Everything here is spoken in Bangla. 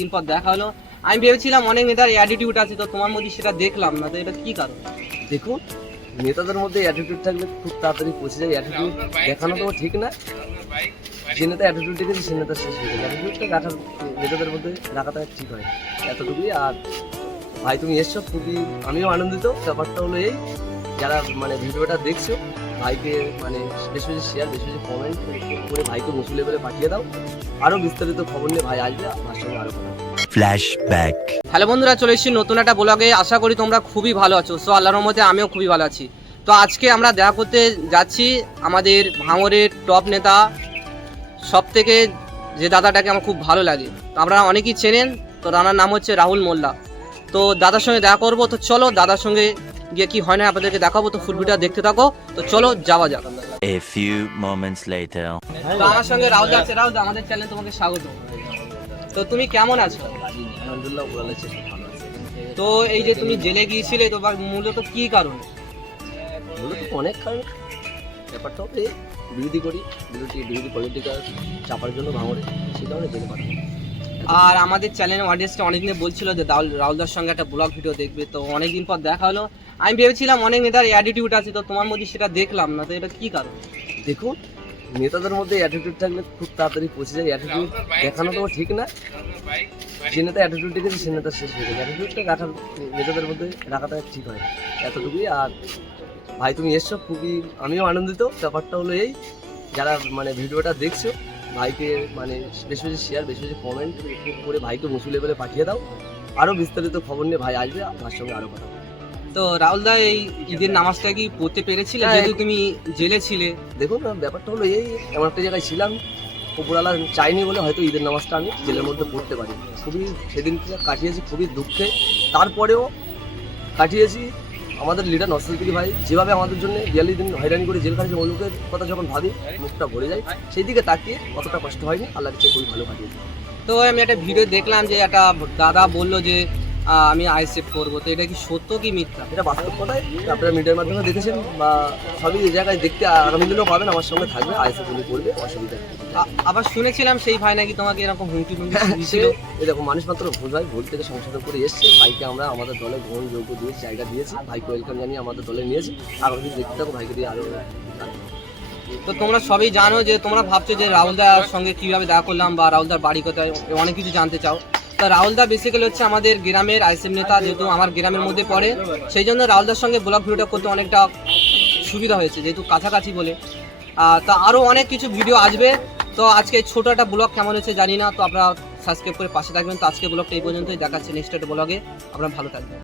দিন পর দেখা হলো। আমি ভেবেছিলাম অনেক নেতার অ্যাটিটিউড আছে, তো তোমার মধ্যে সেটা দেখলাম না, তো এটা কি কারণ? দেখুন, নেতাদের মধ্যে অ্যাটিটিউড থাকলে খুব তাড়াতাড়ি পৌঁছে যায়। অ্যাটিটিউড দেখানো তো ঠিক না, যে নেতা অ্যাটিটিউড দেখেছে সে নেতা শেষ হয়ে গেছে। অ্যাটিটিউডটা রাখার নেতাদের মধ্যে রাখাটা ঠিক হয়, এতটুকুই। আর ভাই তুমি এসছো, খুবই আমিও আনন্দিত। ব্যাপারটা হলো এই, যারা মানে ভিডিওটা দেখছো ভাইকে মানে বেশি বেশি শেয়ার, বেশি বেশি কমেন্ট করে ভাইকে মুসু লেভেলে পাঠিয়ে দাও। আরও বিস্তারিত খবর নিয়ে ভাই আসবে, আমার সঙ্গে আরও কথা। ফ্ল্যাশব্যাক। হ্যালো বন্ধুরা, চলে এসেছি নতুন একটা ব্লগে। আশা করি তোমরা খুবই ভালো আছো। সো আল্লাহর রহমতে আমিও খুবই ভালো আছি। তো আজকে আমরা দেখা করতে যাচ্ছি আমাদের ভাঙড়ের টপ নেতা, সব থেকে যে দাদাটাকে আমার খুব ভালো লাগে, তো আপনারা অনেকেই চেনেন। তো দাদার নাম হচ্ছে রাহুল মোল্লা। তো দাদার সঙ্গে দেখা করবো। তো চলো দাদার সঙ্গে গিয়ে কি হয় না আপনাদেরকে দেখাবো। তো ফুল ভিডিও দেখতে থাকো। তো চলো যাওয়া যাক। A few moments later. তো আমার সঙ্গে রাহুল আছে। রাহুল, আমাদের চ্যানেলে তোমাকে স্বাগত। তো তুমি কেমন আছো? আলহামদুলিল্লাহ, বলেছে ভালো আছে। তো এই যে তুমি জেলে গিয়েছিলে, তো মূলত কি কারণে? মূলত অনেক কারণ। ব্যাপারটা হচ্ছে বিরোধী করি, বিরোধী পলিটিক্যাল চাপার জন্য ভাঙড়ে, সেই কারণে জেনে পাঠাবো। আর আমাদের চ্যানেলের অডিয়েন্সটা অনেকদিন বলছিল যে রাহুলদার সঙ্গে একটা ব্লগ ভিডিও দেখবে, তো অনেকদিন পর দেখা হলো। আমি ভেবেছিলাম অনেক নেতার অ্যাটিটিউড আছে, তো তোমার মধ্যে সেটা দেখলাম না, তো এটা কি কারণ? দেখুন, নেতাদের মধ্যে অ্যাটিটিউড থাকলে খুব তাড়াতাড়ি পৌঁছে যায়। অ্যাটিটিউড দেখানো তো ঠিক না, যে নেতা অ্যাটিটিউড দেখেছে সে নেতা শেষ হয়ে গেছে। অ্যাটিটিউডটা রাখার নেতাদের মধ্যে রাখাটা ঠিক হয়, এতটুকুই। আর ভাই তুমি এসছো, খুবই আমিও আনন্দিত। ব্যাপারটা হলো এই, যারা মানে ভিডিওটা দেখছো ভাইকে মানে বেশি বেশি শেয়ার, বেশি বেশি কমেন্ট করে ভাইকে মুসু লেভেলে পাঠিয়ে দাও। আরও বিস্তারিত খবর নিয়ে ভাই আসবে, আমার সঙ্গে আরও কথা। তো রাহুলদা, এই ঈদের নামাজটা কি পড়তে পেরেছিলে, হ্যাঁ। যেহেতু তুমি জেলে ছিলে? দেখুন, ব্যাপারটা হলো এই, এমন একটা জায়গায় ছিলাম, উপরওয়ালা চাইনি বলে হয়তো ঈদের নামাজটা আমি জেলের মধ্যে পড়তে পারি। খুবই সেদিন কাটিয়েছি খুবই দুঃখে, তারপরেও কাটিয়েছি। আমাদের লিডার নসরুদ্দিন ভাই যেভাবে আমাদের জন্য 42 দিন হয়রানি করে জেল কাটিয়েছে, ওই লোকের কথা যখন ভাবি মুখটা ভরে যায়। সেই দিকে তাকিয়ে অতটা কষ্ট হয়নি, আল্লাহর কাছে খুবই ভালো কাটিয়েছি। তো আমি একটা ভিডিও দেখলাম যে একটা দাদা বললো যে আমি আইএসএফ করবো, তো এটা কি সত্য কি মিথ্যা? এটা বাস্তব কথাই, আপনারা মিডিয়ার মাধ্যমে দেখেছেন বা সবই এই জায়গায় দেখতে আগামী দিনেও পাবেন। আমার সঙ্গে থাকবে, আইএসএফ উনি করবে, অসুবিধা নেই। আবার শুনেছিলাম সেই ভাই নাকি তোমাকে এরকম হুমকি টুমকি দিয়েছিল। এরকম মানুষ মাত্র ভুল হয়, ভুল থেকে সংশোধন করে এসছে। ভাইকে আমরা আমাদের দলে গ্রহণযোগ্য দিয়েছি, জায়গা দিয়েছি, ভাইকে ওয়েলকাম জানিয়ে আমাদের দলে নিয়েছি। আগামী দিন দেখতে থাকো, ভাইকে দিয়ে আরও। তো তোমরা সবই জানো যে তোমরা ভাবছো যে রাহুলদার সঙ্গে কীভাবে দেখা করলাম বা রাহুলদার বাড়ি কোথায়, অনেক কিছু জানতে চাও। তো রাহুলদা বেসিক্যালি হচ্ছে আমাদের গ্রামের আইএসএফ নেতা, যেহেতু আমার গ্রামের মধ্যে পড়ে, সেই জন্য রাহুলদার সঙ্গে ব্লগ ভিডিওটা করতে অনেকটা সুবিধা হয়েছে, যেহেতু কাছাকাছি বলে। তা আরও অনেক কিছু ভিডিও আসবে। তো আজকে ছোটো একটা ব্লগ কেমন হয়েছে জানি না, তো আপনারা সাবস্ক্রাইব করে পাশে থাকবেন। তো আজকে ব্লগটা এই পর্যন্তই, দেখাচ্ছে নেক্সট একটা ব্লগে। আপনারা ভালো থাকবেন।